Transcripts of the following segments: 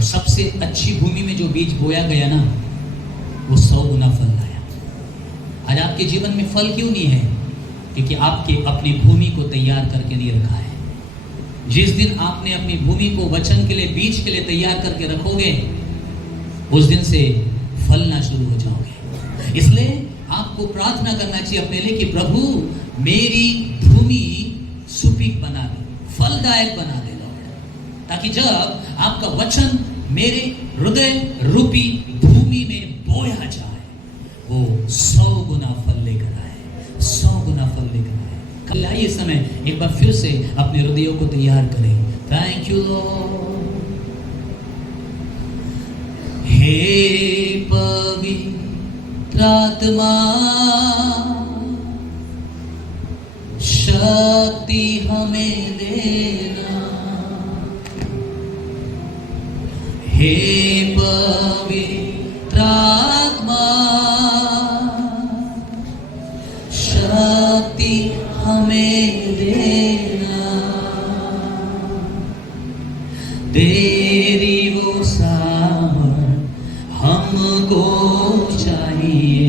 और सबसे अच्छी भूमि में जो बीज बोया गया ना, वो 100 गुना फल लाया। आज आपके जीवन में फल क्यों नहीं है? क्योंकि आपके अपनी भूमि को तैयार करके नहीं रखा है। जिस दिन आपने अपनी भूमि को वचन के लिए, बीज के लिए तैयार करके रखोगे, उस दिन से फलना शुरू हो जाओगे। इसलिए आपको प्रार्थना करना चाहिए अपने लिए कि प्रभु मेरी भूमि सुपीक बना दे, फलदायक बना दे लॉर्ड, ताकि जब आपका वचन मेरे हृदय रूपी भूमि में बोया जाए, वो 100 गुना फल लेकर आए, 100 गुना फल लेकर आए। कल आइए समय एक बार फिर से अपने हृदयों को तैयार करें। Thank you Lord. हे पवित्र आत्मा, शक्ति हमें देना। हे पवित्र आत्मा, शक्ति हमें देना। तेरी वो सामर्थ हमको चाहिए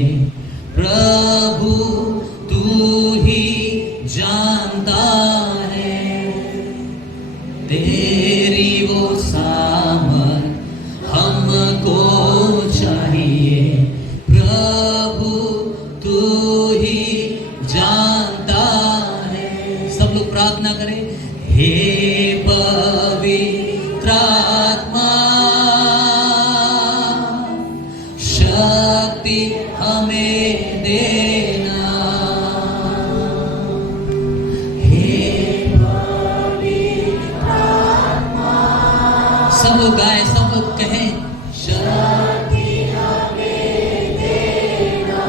प्रभु, तू ही जानता है। तेरी वो सामर्थ हमको चाहिए प्रभु, तू ही जानता है। सब लोग प्रार्थना करें। हे पवित्र आत्मा, शक्ति हमें देना। हे पवित्र आत्मा, सब लोग गाएं, सब लोग कहें, शक्ति हमें देना।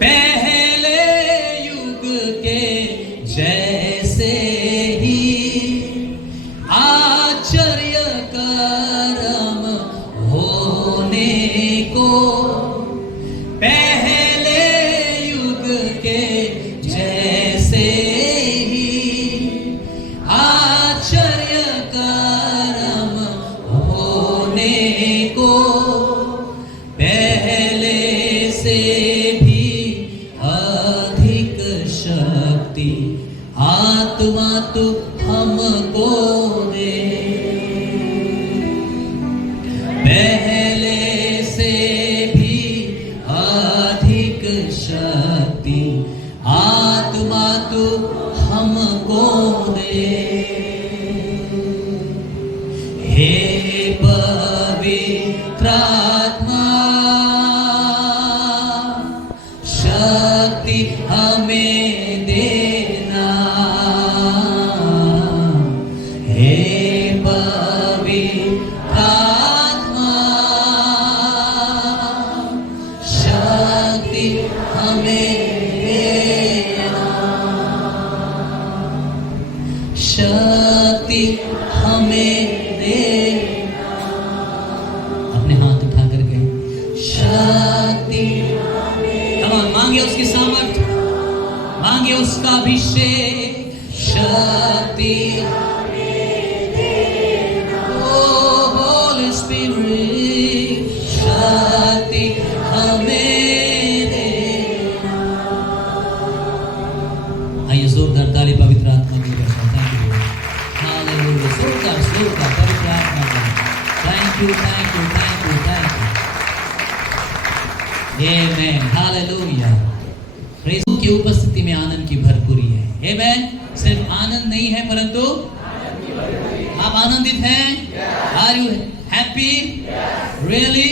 पहले युग के जैसे ही आश्चर्य कर्म होने को, पहले युग के जैसे ही आश्चर्य कर्म होने को, पहले से भी अधिक शक्ति आत्मा तू हमको दे। पहले से भी अधिक शक्ति आत्मा तू हमको दे। हे पवित्र आत्मा, शक्ति हमें देना। हे पवित्र आत्मा, शक्ति हमें देना। शक्ति हमें देना। अपने हाथ उठा करके शक्ति, मांगे उसकी सामर्थ, मांगे उसका अभिषेक। शक्ति ओ होली स्पिरिट, शक्ति हमें देना। आइए जोरदार ताली पवित्र आत्मा की तरफ। Thank you, hallelujah. जोरदार जोरदार पवित्र आत्मा का thank you, thank you, thank you, thank you. Amen, hallelujah. प्रभु की उपस्थिति में आनंद की भरपूरी है। आमेन। सिर्फ आनंद नहीं है, परंतु आप आनंदित हैं? Are you happy? Really?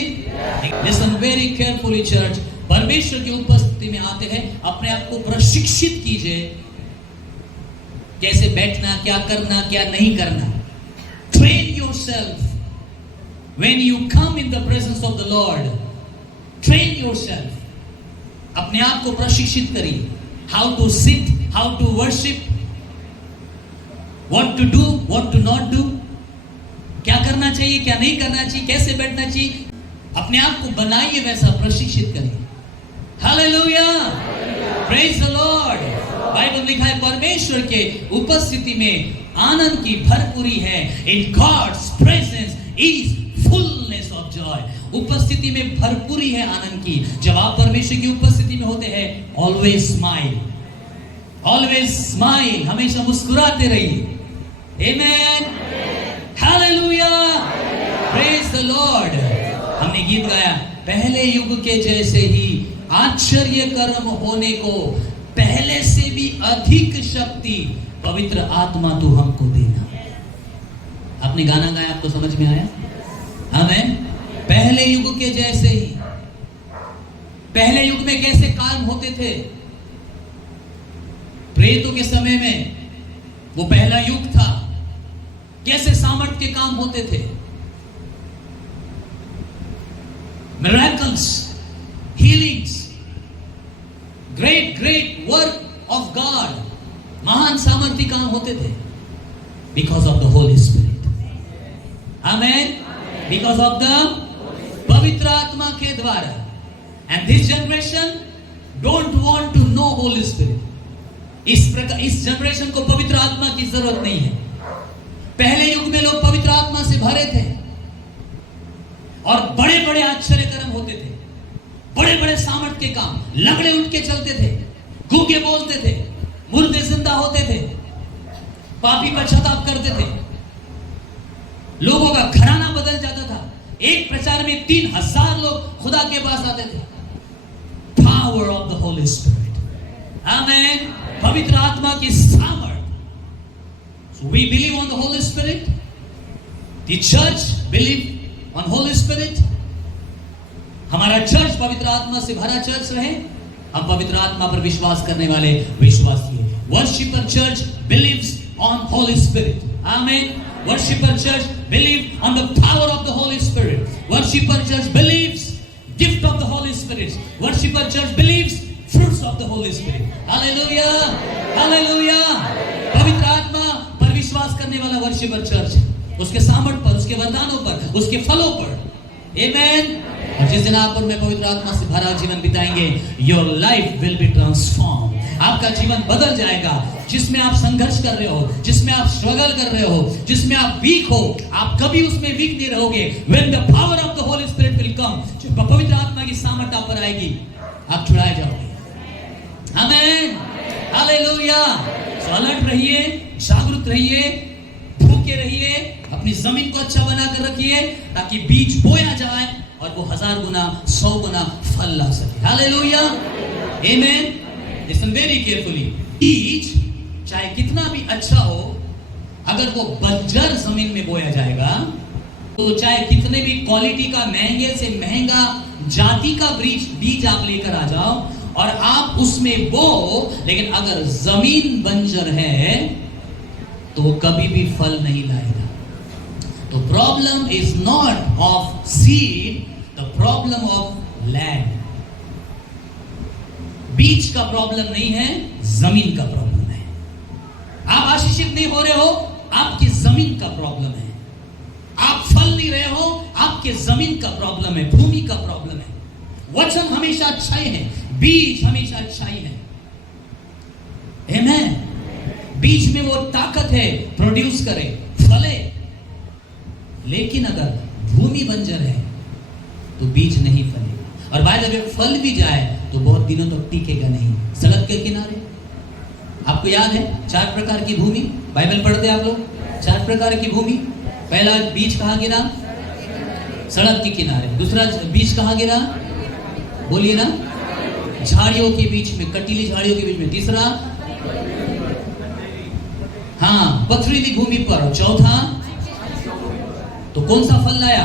Listen very carefully church. परमेश्वर की उपस्थिति में आते हैं, अपने आप को प्रशिक्षित कीजिए, कैसे बैठना, क्या करना, क्या नहीं करना। Train yourself when you come in the presence of the lord. Train yourself, अपने आप को प्रशिक्षित करिए। How to sit, how to worship, what to do, what to not do, क्या करना चाहिए, क्या नहीं करना चाहिए, कैसे बैठना चाहिए। अपने आप को बनाइए, वैसा प्रशिक्षित करिए। Hallelujah, praise the Lord. Bible में लिखा है परमेश्वर के उपस्थिति में आनंद की भरपूरी है। In God's presence is fullness of joy. उपस्थिति में भरपूरी है आनंद की। जब आप परमेश्वर की उपस्थिति में होते हैं, ऑलवेज स्माइल, ऑलवेज स्माइल, हमेशा मुस्कुराते रहिए। आमेन, हालेलुया, प्रेज द लॉर्ड। हमने गीत गाया, पहले युग के जैसे ही आश्चर्य कर्म होने को, पहले से भी अधिक शक्ति पवित्र आत्मा तू हमको देना। आपने गाना गाया, आपको समझ में आया? आमेन। पहले युग के जैसे ही, पहले युग में कैसे काम होते थे? प्रेतों के समय में वो पहला युग था, कैसे सामर्थ्य के काम होते थे? Miracles, healings, great work of God, महान सामर्थ्य काम होते थे। Because of the holy spirit. Amen. Because of the पवित्र आत्मा के द्वारा। And this generation don't want to know holy spirit. इस जनरेशन को पवित्र आत्मा की जरूरत नहीं है। पहले युग में लोग पवित्र आत्मा से भरे थे और बड़े बड़े आश्चर्य कर्म होते थे, बड़े बड़े सामर्थ्य के काम, लंगड़े उठ के चलते थे, गूंगे बोलते थे, मुर्दे जिंदा होते थे, पापी पश्चाताप करते थे, लोगों का घराना बदल जाता था। एक प्रचार में 3000 लोग खुदा के पास आते थे। Power of the holy spirit. Amen. पवित्र आत्मा की सामर्थ। So we believe on the Holy Spirit. The church believe on Holy Spirit. हमारा चर्च पवित्र आत्मा से भरा चर्च रहे। हम पवित्र आत्मा पर विश्वास करने वाले विश्वासी हैं। Worshipper church believes on Holy Spirit. Amen. Worshipper church believe on the power of the Holy Spirit. Worshipper church believes gift of the Holy Spirit. Worshipper church believes fruits of the Holy Spirit. Hallelujah. Hallelujah. पवित्र आत्मा पर विश्वास करने वाला worshipper church, उसके सामर्थ पर, उसके वरदानों पर, उसके फलों पर। आमेन। और जिस दिन आप उनमें पवित्र आत्मा से भरा जीवन बिताएंगे, your life will be transform. आपका जीवन बदल जाएगा। जिसमें आप संघर्ष कर रहे हो, जिसमें आप स्ट्रगल कर रहे हो, जिसमें आप वीक हो, आप कभी उसमें वीक नहीं रहोगे। When the power of the Holy Spirit will come, जब पवित्र आत्मा की सामर्थ आप पर आएगी, आप छुड़ाए जाओगे। आमेन, हालेलुया। अलर्ट रहिए, जागरूक रहिए, भूखे रहिए, अपनी जमीन को अच्छा बनाकर रखिए, ताकि बीज बोया जाए और वो 1000 गुना 100 गुना फल ला सके। Hallelujah, amen. Listen very carefully. बीज चाहे कितना भी अच्छा हो, अगर वो बंजर जमीन में बोया जाएगा, तो चाहे कितने भी क्वालिटी का, महंगे से महंगा जाति का बीज आप लेकर आ जाओ और आप उसमें बो, लेकिन अगर जमीन बंजर है तो वो कभी भी फल नहीं लाएगा। तो problem is not of seed, the problem of land. बीज का प्रॉब्लम नहीं है, जमीन का प्रॉब्लम है। आप आशीषित नहीं हो रहे हो, आपकी जमीन का प्रॉब्लम है। आप फल नहीं रहे हो, आपके जमीन का प्रॉब्लम है, भूमि का प्रॉब्लम है। वचन हमेशा अच्छाई है, बीज हमेशा अच्छाई है। आमेन। बीज में वो ताकत है, प्रोड्यूस करे, फले। लेकिन अगर भूमि बंजर है तो बीज नहीं फलेगा। और बाय द वे फल भी जाए तो बहुत दिनों तक टिकेगा नहीं। सड़क के किनारे, आपको याद है 4 प्रकार की भूमि, बाइबल पढ़ते आप लोग, 4 प्रकार की भूमि। पहला बीज कहाँ गिरा? सड़क के किनारे। दूसरा बीज कहाँ गिरा? बोलिए ना, झाड़ियों के बीच में, कटीली झाड़ियों के बीच में। तीसरा, हाँ, पथरीली भूमि पर। चौथा, तो कौन सा फल लाया?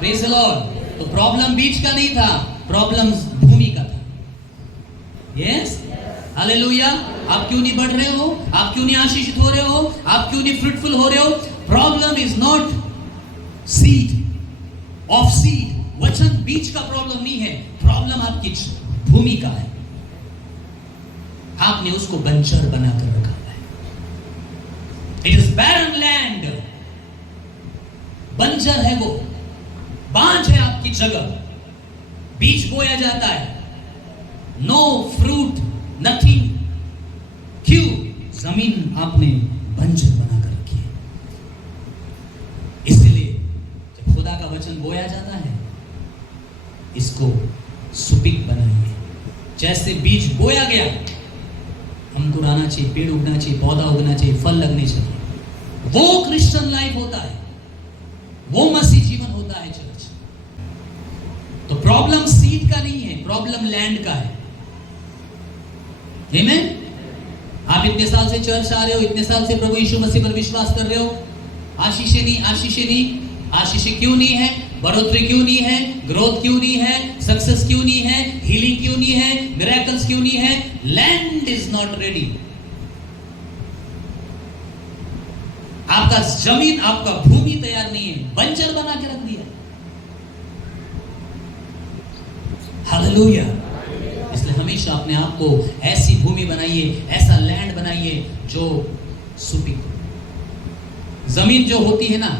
Praise the Lord. तो प्रॉब्लम बीज का नहीं था, प्रॉब्लम भूमि का था। Yes, hallelujah. आप क्यों नहीं बढ़ रहे हो? आप क्यों नहीं आशीषित हो रहे हो? आप क्यों नहीं फ्रूटफुल हो रहे हो? Problem is not seed of seed. वचन बीज का प्रॉब्लम नहीं है, प्रॉब्लम आपकी भूमि का है। आपने उसको बंजर बनाकर रखा है। It is barren land. बंजर है वो, बांझ है आपकी जगह। बीज बोया जाता है, नो फ्रूट, नथिंग, आपने बंजर बनाकर रखी है। इसलिए जब खुदा का वचन बोया जाता है, इसको सुपीक बनाइए। जैसे बीज बोया गया, अंकुर आना चाहिए, पेड़ उगना चाहिए, पौधा उगना चाहिए, फल लगने चाहिए। वो क्रिश्चियन लाइफ होता है, वो मसीह जीवन होता है चर्च। तो प्रॉब्लम सीड का नहीं है, प्रॉब्लम लैंड का है। आमीन। आप इतने साल से चर्च आ रहे हो, इतने साल से प्रभु यीशु मसीह पर विश्वास कर रहे हो, आशीष क्यों नहीं है? बढ़ोतरी क्यों नहीं है? ग्रोथ क्यों नहीं है? सक्सेस क्यों नहीं है? हीलिंग क्यों नहीं है? मिरेकल्स क्यों नहीं है? Land is not ready. आपका जमीन, आपका भूमि तैयार नहीं है, बंजर बना के रख दिया। हालेलुया। इसलिए हमेशा अपने आप को ऐसी भूमि बनाइए, ऐसा लैंड बनाइए जो सुपीक। जमीन जो होती है ना,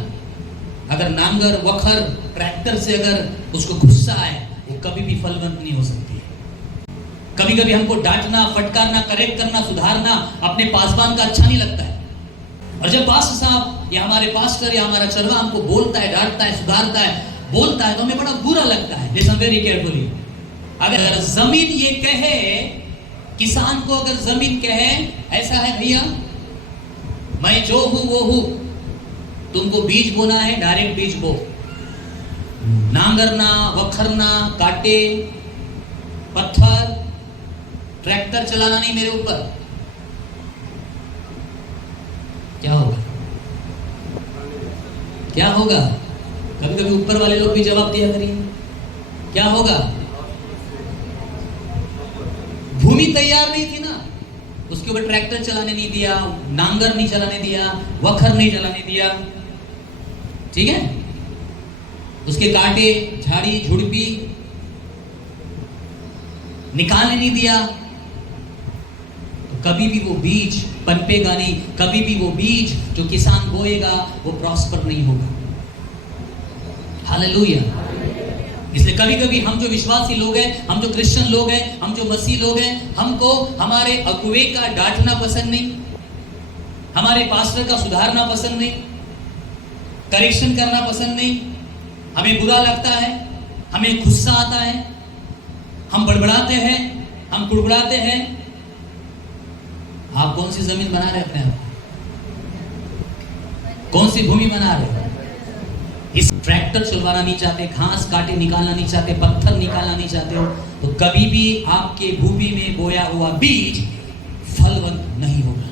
अगर नांगर, वखर, ट्रैक्टर से अगर उसको गुस्सा आए, वो कभी भी फलवंत नहीं हो सकती है। कभी कभी हमको डांटना, फटकारना, करेक्ट करना, सुधारना अपने पासवान का अच्छा नहीं लगता है। और जब पास्टर साहब या हमारे पास्टर या हमारा चरवा हमको बोलता है, डांटता है, सुधारता है, बोलता है, तो हमें बड़ा बुरा लगता है। Listen very carefully. अगर जमीन ये कहे, किसान को अगर जमीन कहे ऐसा है, भैया मैं जो हूं वो हूं, तुमको बीज बोना है, डायरेक्ट बीज बो, नांगरना, वखरना, काटे, पत्थर, ट्रैक्टर चलाना नहीं मेरे ऊपर, क्या होगा? क्या होगा? कभी कभी ऊपर वाले लोग भी जवाब दिया करिए, क्या होगा? भूमि तैयार नहीं थी ना, उसके ऊपर ट्रैक्टर चलाने नहीं दिया, नांगर नहीं चलाने दिया, वखर नहीं चलाने दिया, ठीक है? उसके कांटे, झाड़ी, झुड़पी निकालने नहीं दिया, तो कभी भी वो बीज पनपेगा नहीं, कभी भी वो बीज जो किसान बोएगा वो प्रॉस्पर नहीं होगा। हालेलुया। इसलिए कभी कभी हम जो विश्वासी लोग हैं, हम जो क्रिश्चियन लोग हैं, हम जो मसीह लोग हैं, हमको हमारे अगुवे का डांटना पसंद नहीं, हमारे पास्टर का सुधारना पसंद नहीं, करेक्शन करना पसंद नहीं, हमें बुरा लगता है, हमें गुस्सा आता है, हम बड़बड़ाते हैं, हम कुड़कुड़ाते हैं। आप कौन सी जमीन बना रहे अपने आप? कौन सी भूमि बना रहे? इस ट्रैक्टर चलवाना नहीं चाहते, घास काटे निकालना नहीं चाहते, पत्थर निकालना नहीं चाहते हो, तो कभी भी आपके भूमि में बोया हुआ बीज फलवंत नहीं होगा।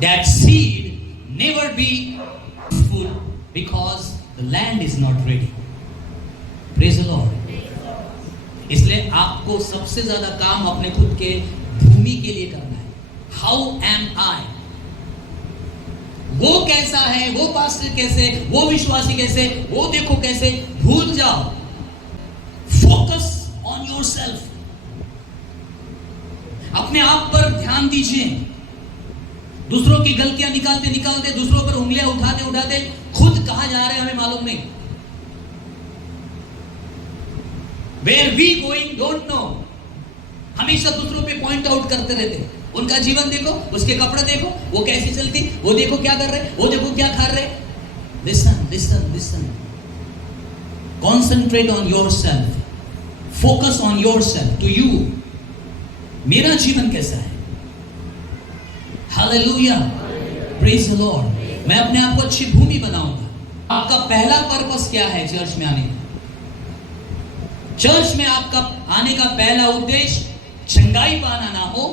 That seed never be fruitful because the land is not ready. Praise the Lord. इसलिए आपको सबसे ज्यादा काम अपने खुद के भूमि के लिए करना है। How am I? वो कैसा है, वो पास्टर कैसे, वो विश्वासी कैसे, वो देखो कैसे, भूल जाओ। Focus on yourself. अपने आप पर ध्यान दीजिए। दूसरों की गलतियां निकालते निकालते, दूसरों पर उंगलियां उठाते उठाते खुद कहां जा रहे हैं हमें मालूम नहीं। Where we going don't know. हमेशा दूसरों पे पॉइंट आउट करते रहते। उनका जीवन देखो, उसके कपड़े देखो, वो कैसी चलती, वो देखो क्या कर रहे, वो देखो क्या खा रहे। Listen listen listen, concentrate on yourself, focus on yourself, to you. मेरा जीवन कैसा है? Hallelujah, praise the lord. मैं अपने आप को अच्छी भूमि बनाऊंगा। आपका पहला पर्पस क्या है चर्च में आने का? चर्च में आपका आने का पहला उद्देश्य चंगाई पाना ना हो,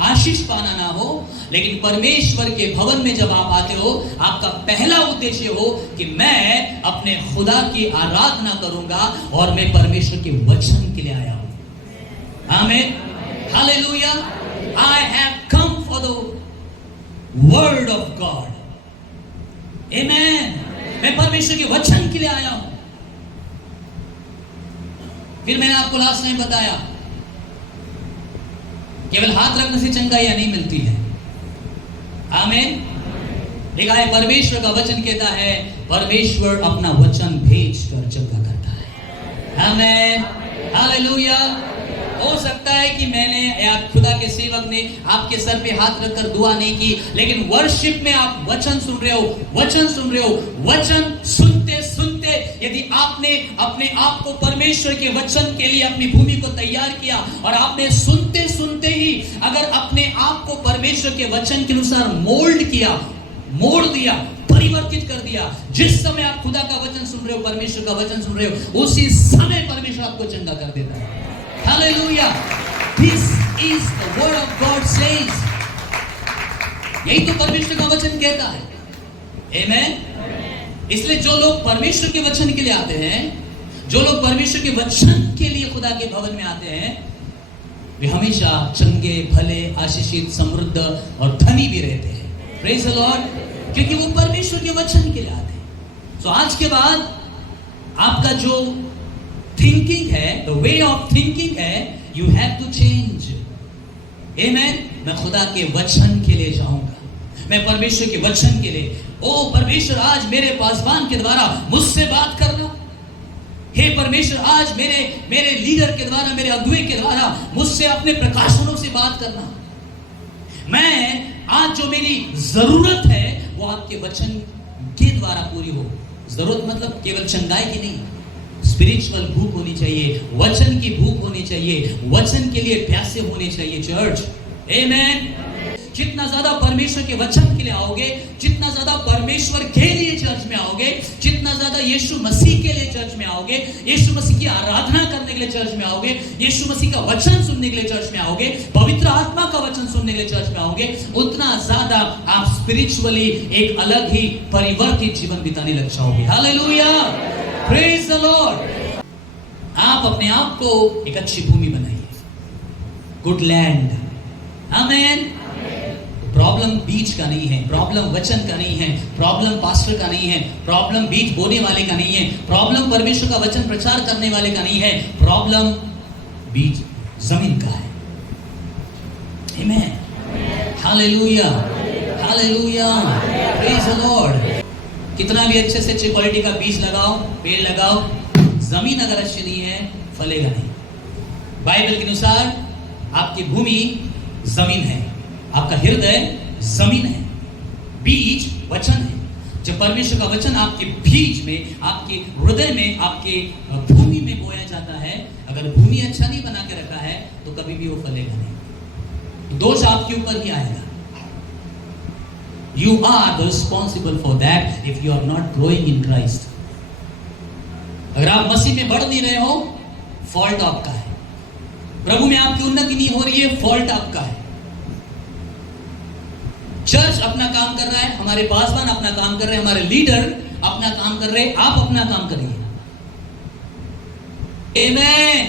आशीष पाना ना हो, लेकिन परमेश्वर के भवन में जब आप आते हो, आपका पहला उद्देश्य हो कि मैं अपने खुदा की आराधना करूंगा और मैं परमेश्वर के वचन के लिए आया हूं। आमीन, hallelujah. I have come for the word of God. आमीन। मैं परमेश्वर के वचन के लिए आया हूं। फिर मैंने आपको लास्ट टाइम बताया, केवल हाथ रखने से चंगाइयां नहीं मिलती है। आमीन। लिखा है, परमेश्वर का वचन कहता है, परमेश्वर अपना वचन भेज कर चंगा करता है। आमीन, हालेलुया। हो सकता है कि मैंने या खुदा के सेवक ने आपके सर पे हाथ रखकर दुआ नहीं की, लेकिन वर्शिप में आप वचन सुन रहे हो, वचन सुन रहे हो। वचन सुनते सुनते यदि आपने अपने आप को परमेश्वर के वचन के लिए अपनी भूमि को तैयार किया और आपने सुनते सुनते ही अगर अपने आप को परमेश्वर के वचन के अनुसार मोल्ड किया, मोड़ दिया, परिवर्तित कर दिया, जिस समय आप खुदा का वचन सुन रहे हो, परमेश्वर का वचन सुन रहे हो, उसी समय परमेश्वर आपको चंगा कर देता है। Hallelujah, this is the word of God says. यही तो परमेश्वर का वचन कहता है। आमेन। इसलिए जो लोग परमेश्वर के वचन के लिए आते हैं, जो लोग परमेश्वर के वचन के लिए खुदा के भवन में आते हैं, वे हमेशा चंगे, भले, आशीषित, समृद्ध और धनी भी रहते हैं। प्रेज द लॉर्ड, क्योंकि वो परमेश्वर के वचन के लिए आते हैं। तो आज के बाद आपका जो थिंकिंग है, द वे ऑफ थिंकिंग है, यू हैव टू चेंज। आमेन। मैं खुदा के वचन के लिए जाऊंगा, मैं परमेश्वर के वचन के लिए। ओ परमेश्वर, आज मेरे पासवान के द्वारा मुझसे बात करना। हे परमेश्वर, आज मेरे लीडर के द्वारा, मेरे अगुवे के द्वारा मुझसे अपने प्रकाशनों से बात करना। मैं आज जो मेरी जरूरत है वो आपके वचन के द्वारा पूरी हो। जरूरत मतलब केवल चंगाई की नहीं, स्पिरिचुअल भूख होनी चाहिए, वचन की भूख होनी चाहिए, वचन के लिए प्यासे होने चाहिए चर्च। आमेन। जितना ज्यादा परमेश्वर के वचन के लिए आओगे, जितना ज्यादा परमेश्वर के लिए चर्च में आओगे, जितना ज्यादा यीशु मसीह के लिए चर्च में आओगे, यीशु मसीह की आराधना करने के लिए चर्च में आओगे, यीशु मसीह का वचन सुनने के लिए चर्च में आओगे, पवित्र आत्मा का वचन सुनने के लिए चर्च में आओगे, उतना ज्यादा आप स्पिरिचुअली एक अलग ही परिवर्तित जीवन बिताने लग जाओगे। Hallelujah, praise the Lord. आप अपने आप को एक अच्छी भूमि बनाइए, गुड लैंड। आमेन। प्रॉब्लम बीज का नहीं है, प्रॉब्लम वचन का नहीं है, प्रॉब्लम पास्टर का नहीं है, प्रॉब्लम बीज बोने वाले का नहीं है, प्रॉब्लम परमेश्वर का वचन प्रचार करने वाले का नहीं है, प्रॉब्लम बीज जमीन का है। Amen. Hallelujah, hallelujah, praise the lord. कितना भी अच्छे से अच्छी क्वालिटी का बीज लगाओ, पेड़ लगाओ, जमीन अगर अच्छी नहीं है, फलेगा नहीं। बाइबल के अनुसार आपकी भूमि जमीन है, आपका हृदय जमीन है, बीज वचन है। जब परमेश्वर का वचन आपके बीज में, आपके हृदय में, आपके भूमि में बोया जाता है, अगर भूमि अच्छा नहीं बना के रखा है तो कभी भी वो फलेगा नहीं, दोष आपके ऊपर ही आएगा। You are responsible for that if you are not growing in Christ. अगर आप मसीह में बढ़ नहीं रहे हो, फॉल्ट आपका है। प्रभु में आपकी उन्नति नहीं हो रही है, फॉल्ट आपका है। चर्च अपना काम कर रहा है, हमारे पासवान अपना काम कर रहे हैं, हमारे लीडर अपना काम कर रहे हैं, आप अपना काम करिए। आमेन।